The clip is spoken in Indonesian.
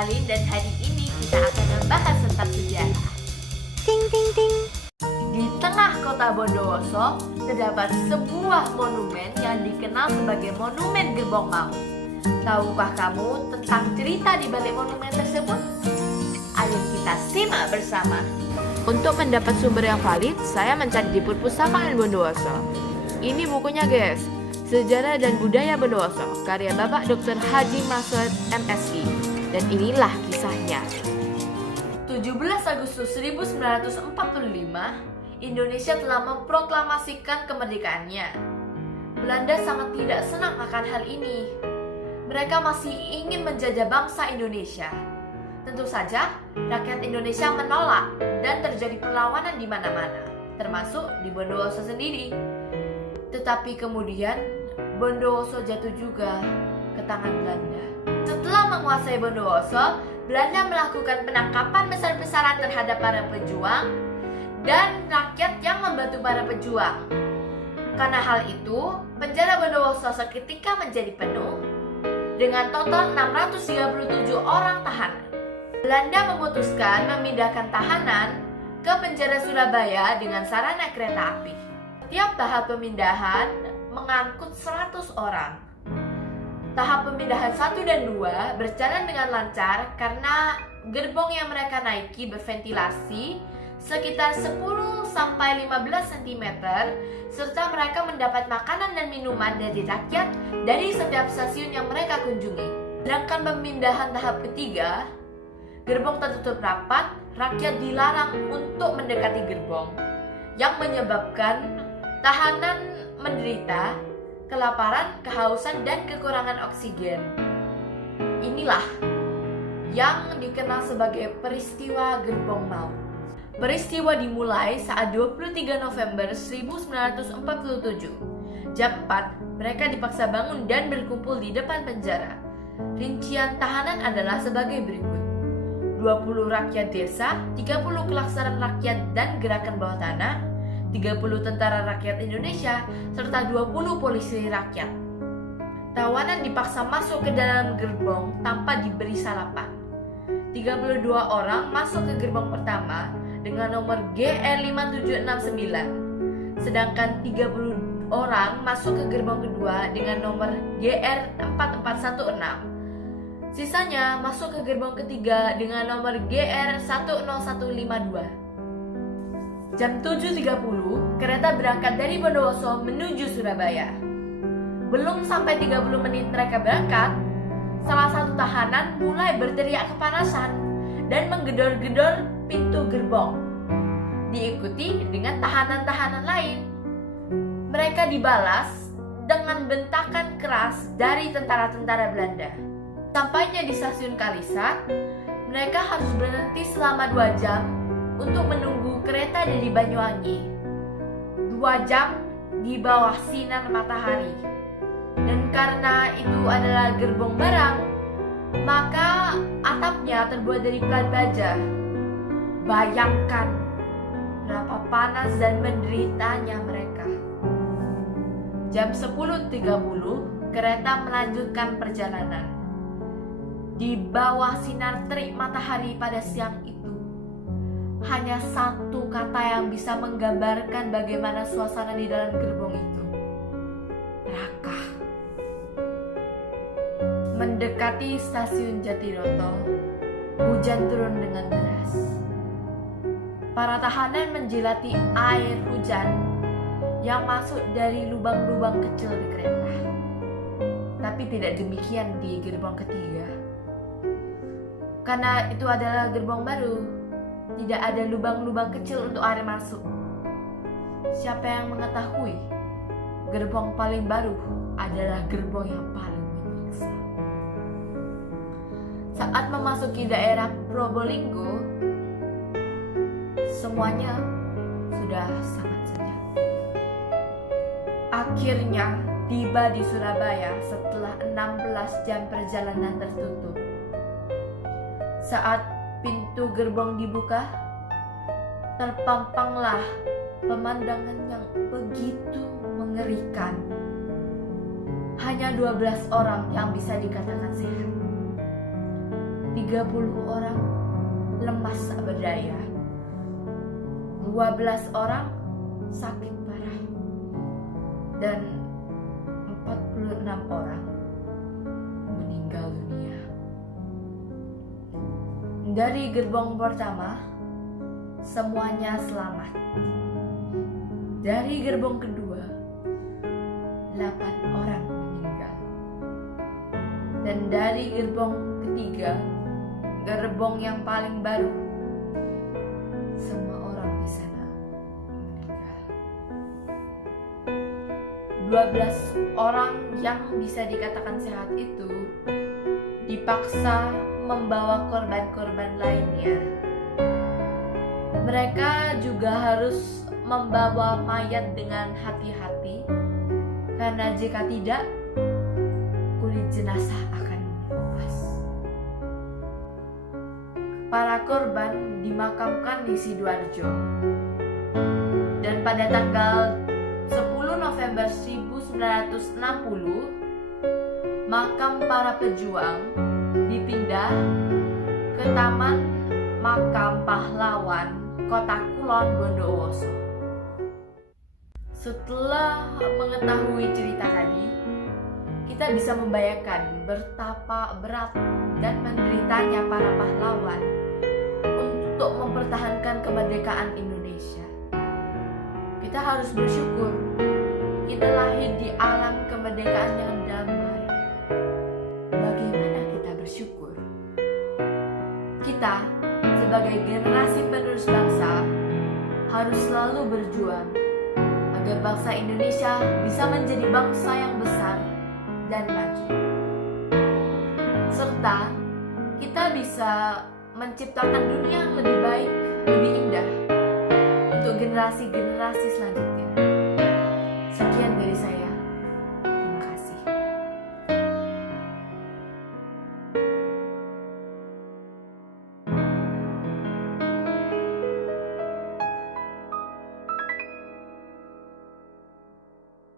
Valin dan hari ini kita akan membahas tentang sejarah. Ting ting ting. Di tengah kota Bondowoso terdapat sebuah monumen yang dikenal sebagai Monumen Gerbong Maut. Tahukah kamu tentang cerita di balik monumen tersebut? Ayo kita simak bersama. Untuk mendapat sumber yang valid, saya mencari di Perpustakaan Bondowoso. Ini bukunya guys, Sejarah dan Budaya Bondowoso, karya Bapak Dr. Haji Masud MSI. Dan inilah kisahnya. 17 Agustus 1945, Indonesia telah memproklamasikan kemerdekaannya. Belanda sangat tidak senang akan hal ini. Mereka masih ingin menjajah bangsa Indonesia. Tentu saja, rakyat Indonesia menolak dan terjadi perlawanan di mana-mana, termasuk di Bondowoso sendiri. Tetapi kemudian, Bondowoso jatuh juga ke tangan Belanda. Setelah menguasai Bondowoso, Belanda melakukan penangkapan besar-besaran terhadap para pejuang dan rakyat yang membantu para pejuang. Karena hal itu, penjara Bondowoso seketika menjadi penuh dengan total 637 orang tahanan. Belanda memutuskan memindahkan tahanan ke penjara Surabaya dengan sarana kereta api. Setiap tahap pemindahan mengangkut 100 orang. Tahap pemindahan 1 dan 2 berjalan dengan lancar karena gerbong yang mereka naiki berventilasi sekitar 10-15 cm serta mereka mendapat makanan dan minuman dari rakyat dari setiap stasiun yang mereka kunjungi. Sedangkan pemindahan tahap ketiga, gerbong tertutup rapat, rakyat dilarang untuk mendekati gerbong yang menyebabkan tahanan menderita kelaparan, kehausan, dan kekurangan oksigen. Inilah yang dikenal sebagai peristiwa Gerbong Maut. Peristiwa dimulai saat 23 November 1947. Jam 4, mereka dipaksa bangun dan berkumpul di depan penjara. Rincian tahanan adalah sebagai berikut: 20 rakyat desa, 30 kelaksanan rakyat dan gerakan bawah tanah, 30 tentara rakyat Indonesia, serta 20 polisi rakyat. Tawanan dipaksa masuk ke dalam gerbong tanpa diberi sarapan. 32 orang masuk ke gerbong pertama dengan nomor GR5769, sedangkan 30 orang masuk ke gerbong kedua dengan nomor GR4416. Sisanya masuk ke gerbong ketiga dengan nomor GR10152. Jam 7.30, kereta berangkat dari Bondowoso menuju Surabaya. Belum sampai 30 menit mereka berangkat, salah satu tahanan mulai berteriak kepanasan dan menggedor-gedor pintu gerbong, diikuti dengan tahanan-tahanan lain. Mereka dibalas dengan bentakan keras dari tentara-tentara Belanda. Sampainya di stasiun Kalisat, mereka harus berhenti selama 2 jam untuk menunggu kereta dari Banyuwangi. 2 jam di bawah sinar matahari. Dan karena itu adalah gerbong barang, maka atapnya terbuat dari pelat baja. Bayangkan berapa panas dan menderitanya mereka. Jam 10.30, kereta melanjutkan perjalanan. Di bawah sinar terik matahari pada siang itu, hanya satu kata yang bisa menggambarkan bagaimana suasana di dalam gerbong itu: neraka. Mendekati stasiun Jatiroto, hujan turun dengan deras. Para tahanan menjilati air hujan yang masuk dari lubang-lubang kecil di kereta. Tapi tidak demikian di gerbong ketiga. Karena itu adalah gerbong baru, tidak ada lubang-lubang kecil untuk air masuk. Siapa yang mengetahui gerbong paling baru adalah gerbong yang paling menyiksa. Saat memasuki daerah Probolinggo, semuanya sudah sangat senyap. Akhirnya tiba di Surabaya setelah 16 jam perjalanan tertutup. Saat pintu gerbong dibuka, terpampanglah pemandangan yang begitu mengerikan. Hanya 12 orang yang bisa dikatakan sehat. 30 orang lemas tak berdaya, 12 orang sakit parah, dan 46 orang meninggal dunia. Dari gerbong pertama, semuanya selamat. Dari gerbong kedua, 8 orang meninggal. Dan dari gerbong ketiga, gerbong yang paling baru, semua orang di sana meninggal. 12 orang yang bisa dikatakan sehat itu dipaksa membawa korban-korban lainnya. Mereka juga harus membawa mayat dengan hati-hati, karena jika tidak, kulit jenazah akan lepas. Para korban dimakamkan di Sidoarjo. Dan pada tanggal 10 November 1960, makam para pejuang dipindah ke Taman Makam Pahlawan Kota Kulon, Bondowoso. Setelah mengetahui cerita tadi, kita bisa membayangkan betapa berat dan menderitanya para pahlawan untuk mempertahankan kemerdekaan Indonesia. Kita harus bersyukur kita lahir di alam kemerdekaan yang damai. Bagaimana kita bersyukur? Kita sebagai generasi penerus bangsa harus selalu berjuang agar bangsa Indonesia bisa menjadi bangsa yang besar dan maju. Serta kita bisa menciptakan dunia yang lebih baik, lebih indah untuk generasi-generasi selanjutnya.